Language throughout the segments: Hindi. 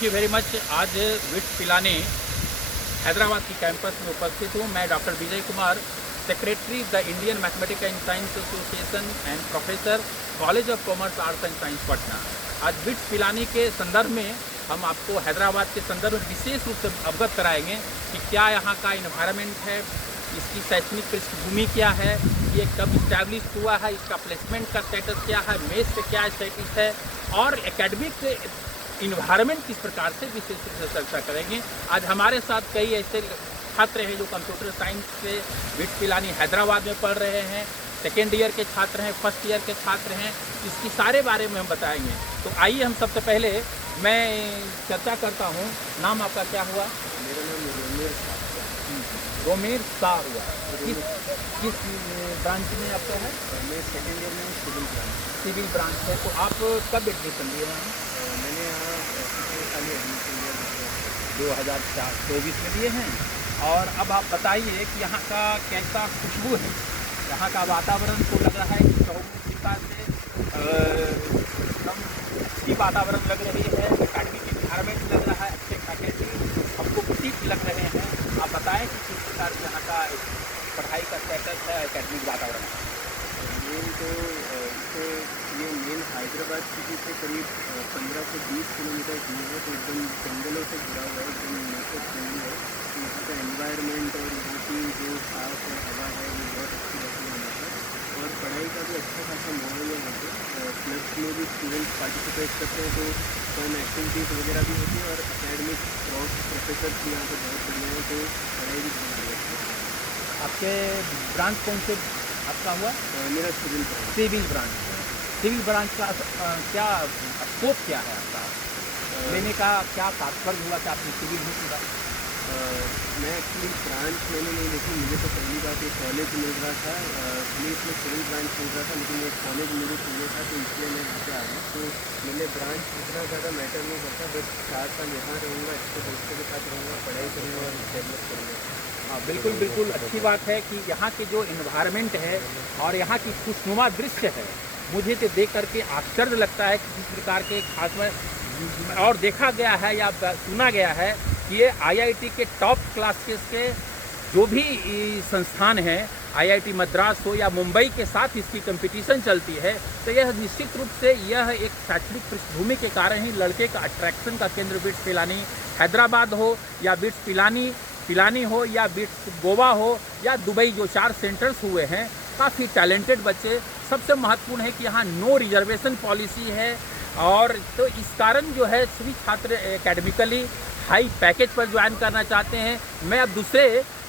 Thank you very much. आज विट्स पिलानी हैदराबाद की कैंपस में उपस्थित हूँ। मैं doctor Vijay Kumar, secretary the Indian mathematics and science association and professor, college of commerce arts and science Patna. आज विट्स पिलानी के संदर्भ में हम आपको हैदराबाद के संदर्भ में विशेष रूप से अवगत कराएंगे कि क्या यहाँ का इन्वायरमेंट है, इसकी शैक्षणिक पृष्ठभूमि क्या है, ये कब इस्टेब्लिश हुआ है, इसका प्लेसमेंट का स्टेटस क्या है, मेस पे क्या स्टेटस है और एकेडमिक इन्वायरमेंट किस प्रकार से विशेष रूप से चर्चा करेंगे। आज हमारे साथ कई ऐसे छात्र हैं जो कंप्यूटर साइंस से विट्स पिलानी हैदराबाद में पढ़ रहे हैं, सेकेंड ईयर के छात्र हैं, फर्स्ट ईयर के छात्र हैं। इसकी सारे बारे में हम बताएंगे। तो आइए हम सबसे पहले मैं चर्चा करता हूँ। नाम आपका क्या हुआ? मेरा नाम रोमेर शाह हुआ। किस ब्रांच में आपका है? मैं सेकेंड ईयर में सिविल ब्रांच। सिविल ब्रांच है। तो आप कब एडमिशन लिए हैं? मैंने यहाँ पिछले साल ही एडमिशन लिया 2024 में लिए हैं। और अब आप बताइए कि यहाँ का कैसा खुशबू है, यहाँ का वातावरण तो लग रहा है कि चौमुखिता से एकदम अच्छी वातावरण लग रही है, एकेडमिक इन्वायरमेंट लग रहा है, अच्छे फैकल्टी हमको ठीक लग रहे हैं। आप बताएं कि किस प्रकार से यहाँ का पढ़ाई का स्टेटस है, एकेडमिक वातावरण है। मेन तो इसे ये मेन हैदराबाद सिटी से करीब 15 से 20 किलोमीटर दूर है, तो एकदम जंगलों से घिरा हुआ है, एकदम नेचर फ्रेंडली है। तो यहाँ का एनवायरनमेंट और यहाँ की जो साफ है हवा है वो बहुत अच्छी रहती है यहाँ पर। और पढ़ाई का भी अच्छा खासा माहौल है यहाँ पे। प्लस में भी स्टूडेंट्स पार्टिसिपेट करते हैं, तो फन एक्टिविटीज़ वगैरह भी होती है और एकेडमिक प्रोफेसर भी यहाँ पर बहुत बढ़िया है, तो पढ़ाई भी बहुत बढ़िया है। आपके ब्रांच कौन से आपका हुआ? मेरा civil branch. Civil branch. Civil branch का क्या स्कोप क्या है आपका लेने का? क्या तात्पर्य हुआ कि आपने सिविल ही चुना? मैं एक्चुअली ब्रांच मैंने नहीं देखी, मुझे तो पहली बात ये कॉलेज मिल रहा था, इसलिए इसमें सिविल ब्रांच मिल रहा था, लेकिन ये कॉलेज मुझे चाहिए था, तो इसलिए मैं यहाँ पे आ गया। तो मैंने ब्रांच इतना ज़्यादा मैटर नहीं करता, बस 4 साल यहाँ रहूँगा, अच्छे दोस्तों के साथ रहूँगा, पढ़ाई करूँगा और डेवलप करूँगा। हाँ, बिल्कुल बिल्कुल अच्छी बात है कि यहाँ के जो इन्वायरमेंट है और यहाँ की खुशनुमा दृश्य है, मुझे तो देख करके आश्चर्य लगता है कि किस प्रकार के खास में और देखा गया है या सुना गया है कि ये आईआईटी के टॉप क्लासेस के जो भी संस्थान हैं, आईआईटी मद्रास हो या मुंबई के साथ इसकी कंपटीशन चलती है, तो यह निश्चित रूप से यह एक शैक्षणिक पृष्ठभूमि के कारण ही लड़के का अट्रैक्शन का केंद्र विट्स पिलानी हैदराबाद हो या विट्स पिलानी हो या विट्स गोवा हो या दुबई, जो 4 सेंटर्स हुए हैं, काफ़ी टैलेंटेड बच्चे। सबसे महत्वपूर्ण है कि यहाँ नो रिजर्वेशन पॉलिसी है और तो इस कारण जो है सभी छात्र एकेडमिकली हाई पैकेज पर ज्वाइन करना चाहते हैं। मैं अब दूसरे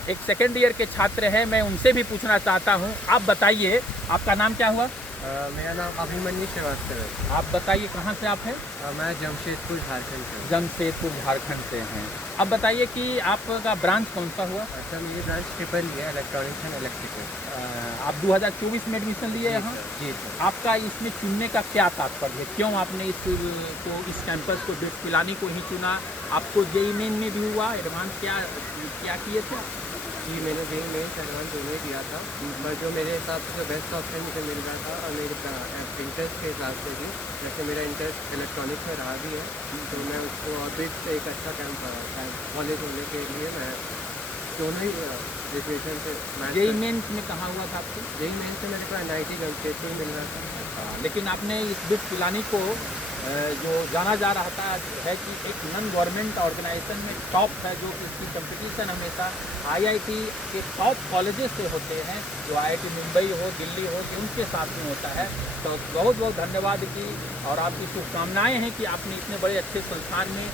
एक सेकेंड ईयर के छात्र हैं, मैं उनसे भी पूछना चाहता हूं। आप बताइए, आपका नाम क्या हुआ? मेरा नाम अभिमन्यु श्रीवास्तव है। आप बताइए कहां से आप हैं? मैं जमशेदपुर झारखंड से। जमशेदपुर झारखंड से हैं। अब बताइए कि आपका ब्रांच कौन सा हुआ? अच्छा, मेरी ब्रांच ट्रिपल ही है, इलेक्ट्रॉनिक्स एंड इलेक्ट्रिकल। आप 2024 में एडमिशन लिए यहाँ? जी सर। आपका इसमें चुनने का क्या तात्पर्य है? क्यों आपने इस कैंपस को विट्स पिलानी को ही चुना? आपको जेईई मेन में भी हुआ एडवांस क्या किए थे? जी, मैंने जेईई मेंस एडवांस दोनों ही दिया था, पर जो मेरे हिसाब से जो बेस्ट ऑप्शन मुझे मिल रहा था और मेरे इंटरेस्ट के हिसाब से भी, जैसे मेरा इंटरेस्ट इलेक्ट्रॉनिक्स में रहा भी है, तो मैं उसको ऑर्बिट से एक अच्छा कॉलेज होने के लिए मैं दोनों ही ग्रेजुएशन से। जेईई मेंस में कहाँ हुआ था आपको? जेईई मेंस से मेरे को NIT जमशेदपुर मिल रहा था। लेकिन आपने इस विट्स पिलानी को जो जाना जा रहा है कि एक नॉन गवर्नमेंट ऑर्गेनाइजेशन में टॉप है, जो इसकी कंपटीशन हमेशा आईआईटी के टॉप कॉलेजेस से होते हैं, जो आईआईटी मुंबई हो, दिल्ली हो, उनके साथ में होता है। तो बहुत बहुत धन्यवाद की और आपकी शुभकामनाएँ हैं कि आपने इतने बड़े अच्छे संस्थान में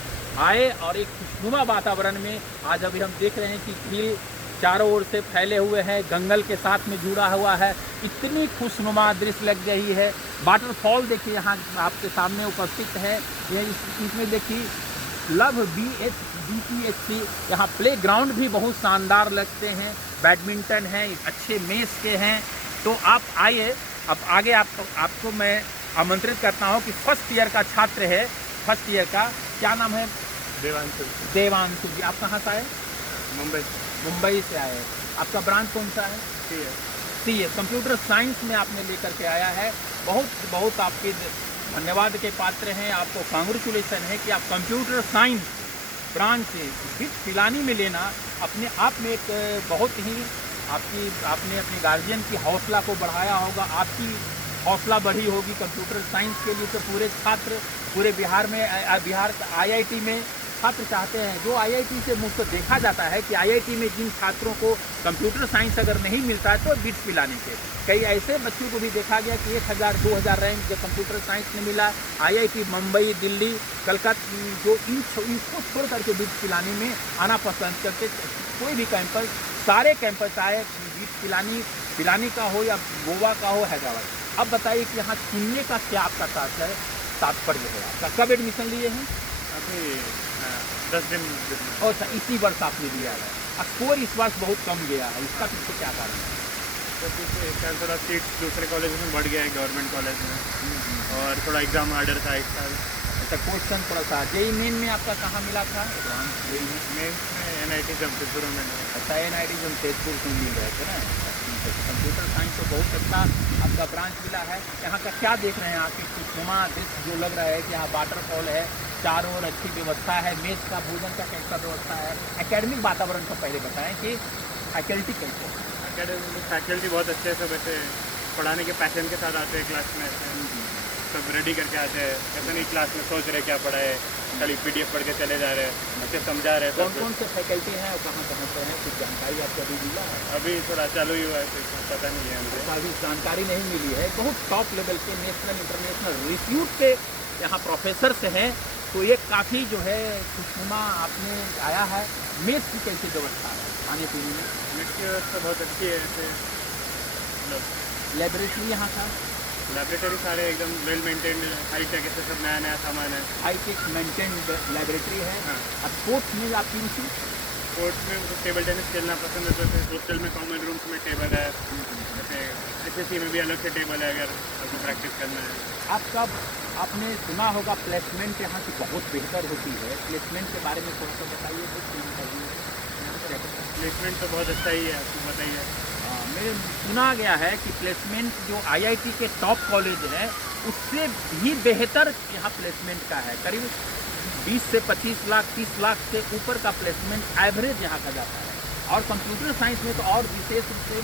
आए और एक खुशनुमा वातावरण में। आज अभी हम देख रहे हैं कि झील चारों ओर से फैले हुए हैं, जंगल के साथ में जुड़ा हुआ है, इतनी खुशनुमा दृश्य लग रही है। वाटरफॉल देखिए यहाँ आपके सामने उपस्थित है, यह इसमें देखिए लव BHDPHC। यहाँ प्ले ग्राउंड भी बहुत शानदार लगते हैं, बैडमिंटन है, अच्छे मेस के हैं। तो आप आइए, अब आगे आपको मैं आमंत्रित करता हूँ कि फर्स्ट ईयर का छात्र है, फर्स्ट ईयर का क्या नाम है? देवांशु जी। आप कहाँ से आए? मुंबई से आए। आपका ब्रांच कौन सा है? CA। कंप्यूटर साइंस में आपने लेकर के आया है। बहुत आपकी धन्यवाद के पात्र हैं, आपको कांग्रेचुलेसन है कि आप कंप्यूटर साइंस ब्रांच से बिट्स पिलानी में लेना अपने आप में एक बहुत ही आपने अपने गार्जियन की हौसला को बढ़ाया होगा, आपकी हौसला बढ़ी होगी कंप्यूटर साइंस के लिए। तो पूरे छात्र पूरे बिहार में बिहार आईआईटी में छात्र चाहते हैं, जो आईआईटी से मुझको देखा जाता है कि आईआईटी में जिन छात्रों को कंप्यूटर साइंस अगर नहीं मिलता है तो बिट्स पिलाने से कई ऐसे बच्चों को भी देखा गया कि 1000 2000 रैंक जब कंप्यूटर साइंस में मिला, आईआईटी मुंबई, दिल्ली, कलकत्ता जो इसको छोड़ करके बिट्स पिलाने में आना पसंद करते। कोई भी कैंपस, सारे कैंपस आए, बिट्स पिलानी का हो या गोवा का हो, हैदराबाद। अब बताइए कि यहाँ चुनने का क्या आपका तात्पर्य है आपका? कब एडमिशन लिए हैं? अभी 10 दिन। अच्छा, इसी वर्ष आपने लिया है। स्कोर इस वर्ष बहुत कम गया है, इसका पीछे क्या कारण है? तो पीछे इस साल थोड़ा सीट दूसरे कॉलेज में बढ़ गया है, गवर्नमेंट कॉलेज में, और थोड़ा एग्ज़ाम हार्डर था इस साल। अच्छा, क्वेश्चन थोड़ा सा जेई मेन में आपका कहाँ मिला था? एडवांस जेई मेंस में NIT जमशेदपुर में। अच्छा, NIT जमशेदपुर से मिल रहे थे ना। कंप्यूटर साइंस तो बहुत अच्छा आपका ब्रांच मिला है। यहाँ का क्या देख रहे हैं आपकी खुशनुमा दृश्य जो लग रहा है कि यहाँ वाटरफॉल है, चारों ओर अच्छी व्यवस्था है, मेस का भोजन का कैसा व्यवस्था है, एकेडमिक वातावरण को पहले बताएं कि फैकल्टी कैसे है? फैकल्टी बहुत अच्छे सब ऐसे पढ़ाने के पैशन के साथ आते हैं क्लास में, ऐसे सब रेडी करके आते हैं। ऐसा नहीं क्लास में सोच रहे क्या पढ़ा है, खाली PDF पढ़ के चले जा रहे हैं, अच्छे समझा रहे हैं। कौन कौन से फैकल्टी हैं और कहाँ कहाँ से हैं, कुछ जानकारी आपको अभी मिला है? अभी थोड़ा चालू ही हुआ है, कुछ पता नहीं है मुझे। अभी जानकारी नहीं मिली है। बहुत टॉप लेवल के नेशनल इंटरनेशनल रिप्यूट के यहाँ प्रोफेसर्स हैं, तो ये काफ़ी जो है खुशनुमा आपने आया है। मेस की कैसी व्यवस्था है खाने पीने में? मेस की व्यवस्था बहुत अच्छी है, ऐसे मतलब लाइब्रेरी यहाँ का लैबोरेटरी सारे एकदम वेल मेंटेन्ड, हाई टेक से सब नया नया सामान है, हाईटेक मेंटेन्ड लाइब्रेटरी है। हाँ। अब स्पोर्ट्स में आपकी रुचि? स्पोर्ट्स में मुझे टेबल टेनिस खेलना पसंद है, तो फिर हॉस्टल में कॉमन रूम्स में टेबल है, जैसे SSC में भी अलग से टेबल है अगर आपको प्रैक्टिस करना है। आपने सुना होगा प्लेसमेंट यहाँ की बहुत बेहतर होती है, प्लेसमेंट के बारे में थोड़ा सा बताइए कुछ। प्लेसमेंट तो बहुत अच्छा ही है, आपको बताइए। मैं सुना गया है कि प्लेसमेंट जो IIT के टॉप कॉलेज है उससे भी बेहतर यहाँ प्लेसमेंट का है। करीब 20 से 25 लाख 30 लाख से ऊपर का प्लेसमेंट एवरेज यहाँ का जाता है, और कंप्यूटर साइंस में तो और विशेष रूप से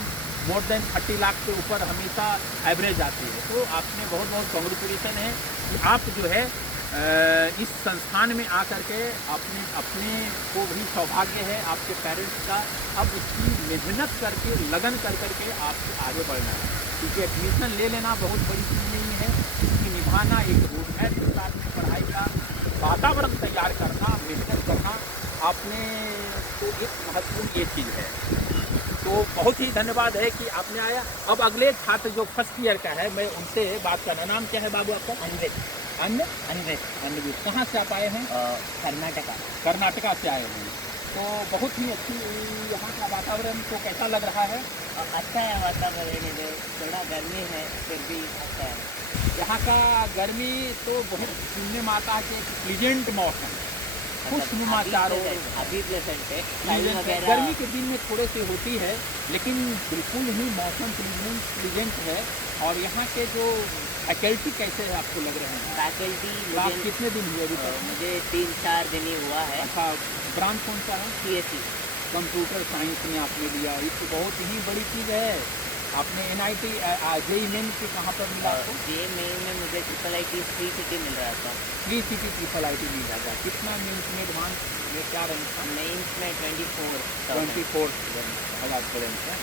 मोर देन 30 लाख से ऊपर हमेशा एवरेज आती है। तो आपने बहुत बहुत कांग्रेचुलेसन है कि आप जो है इस संस्थान में आकर के अपने को भी सौभाग्य है आपके पेरेंट्स का, अब उसकी मेहनत करके लगन कर करके आपको आगे बढ़ना है। क्योंकि एडमिशन ले लेना बहुत बड़ी चीज़ नहीं है, उसकी निभाना, एक रोड मैप के साथ में पढ़ाई का वातावरण तैयार करना, मेहनत करना, आपने तो एक महत्वपूर्ण ये चीज़ है। तो बहुत ही धन्यवाद है कि आपने आया। अब अगले छात्र जो फर्स्ट ईयर का है, मैं उनसे बात करना। नाम क्या है बाबू आपका? अन्वेष। कहाँ से आप आए हैं? कर्नाटका से आए हैं। तो बहुत ही अच्छी यहाँ का वातावरण तो कैसा लग रहा है? अच्छा है वातावरण, इधर थोड़ा गर्मी है फिर भी अच्छा है। यहाँ का गर्मी तो बहुत सुनने में आता है कि एक प्लीजेंट मौसम, खुशनुमा चारों। अभी प्लेजेंट है, गर्मी के दिन में थोड़े से होती है, लेकिन बिल्कुल ही मौसम प्लीजेंट है। और यहाँ के जो फैकल्टी कैसे है आपको लग रहे हैं? फैकल्टी आप कितने दिन हुए अभी तक? मुझे 3-4 दिन ही हुआ है। अच्छा, ब्रांच कौन सा है? CSE कंप्यूटर साइंस में आपने लिया, ये तो बहुत ही बड़ी चीज़ है। आपने NIT जेई मेन के कहाँ पर मिला आपको? जेई मेन में मुझे IIIT फ्री सिटी मिल रहा था। फ्री सिटी IIIT मिल रहा था। कितना मेन्स में, एडवांस में क्या रैंक था? मेंस में 24,000। 24,000 रैंक है।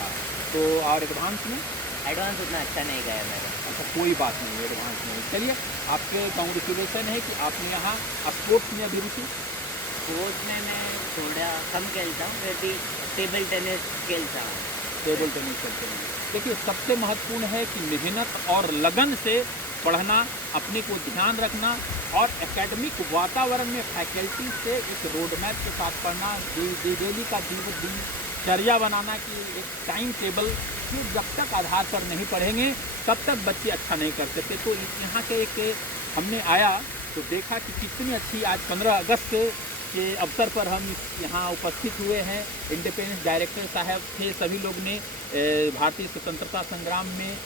हाँ, तो और एडवांस में? एडवांस उतना अच्छा नहीं गया मेरा। अच्छा, कोई बात नहीं, एडवांस नहीं। चलिए, आपके कांग्रेचुलेसन है कि आपने यहाँ स्पोर्ट्स में अभिरुचि। स्पोर्ट्स में मैं थोड़ा कम खेलता हूँ, फिर भी टेबल टेनिस खेलता हूँ। टेबल टेनिस खेलते हैं। देखिए, सबसे महत्वपूर्ण है कि मेहनत और लगन से पढ़ना, अपने को ध्यान रखना, और एकेडमिक वातावरण में फैकल्टी से एक रोड मैप के साथ पढ़ना, डेली का दिनचर्या बनाना कि एक टाइम टेबल, कि जब तक आधार पर नहीं पढ़ेंगे तब तक बच्चे अच्छा नहीं कर सकते। तो यहाँ के एक हमने आया तो देखा कि कितनी अच्छी आज 15 अगस्त के अवसर पर हम यहाँ उपस्थित हुए हैं। इंडिपेंडेंस डायरेक्टर साहब थे, सभी लोग ने भारतीय स्वतंत्रता संग्राम में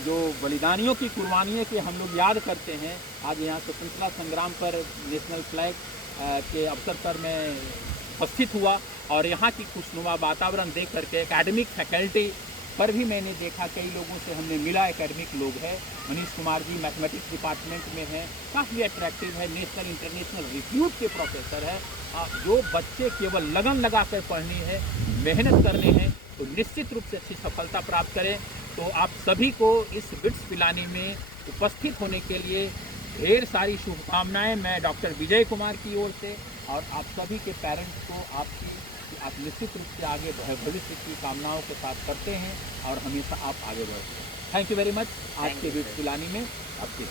जो बलिदानियों की कुर्बानियों के हम लोग याद करते हैं। आज यहाँ स्वतंत्रता संग्राम पर नेशनल फ्लैग के अवसर पर मैं उपस्थित हुआ और यहाँ की खुशनुमा वातावरण देख करके एकेडमिक फैकल्टी पर भी मैंने देखा, कई लोगों से हमने मिला, एकेडमिक लोग हैं। मनीष कुमार जी मैथमेटिक्स डिपार्टमेंट में हैं, काफ़ी अट्रैक्टिव है, नेशनल इंटरनेशनल रिप्यूट के प्रोफेसर है। जो बच्चे केवल लगन लगा कर पढ़नी है, मेहनत करने हैं, तो निश्चित रूप से अच्छी सफलता प्राप्त करें। तो आप सभी को इस बिट्स पिलानी में उपस्थित होने के लिए ढेर सारी शुभकामनाएं मैं डॉक्टर विजय कुमार की ओर से और आप सभी के पेरेंट्स को आप निश्चित रूप से आगे भविष्य की कामनाओं के साथ करते हैं और हमेशा आप आगे बढ़ते हैं। Thank you very much. आज के बिट्स पिलानी में आपके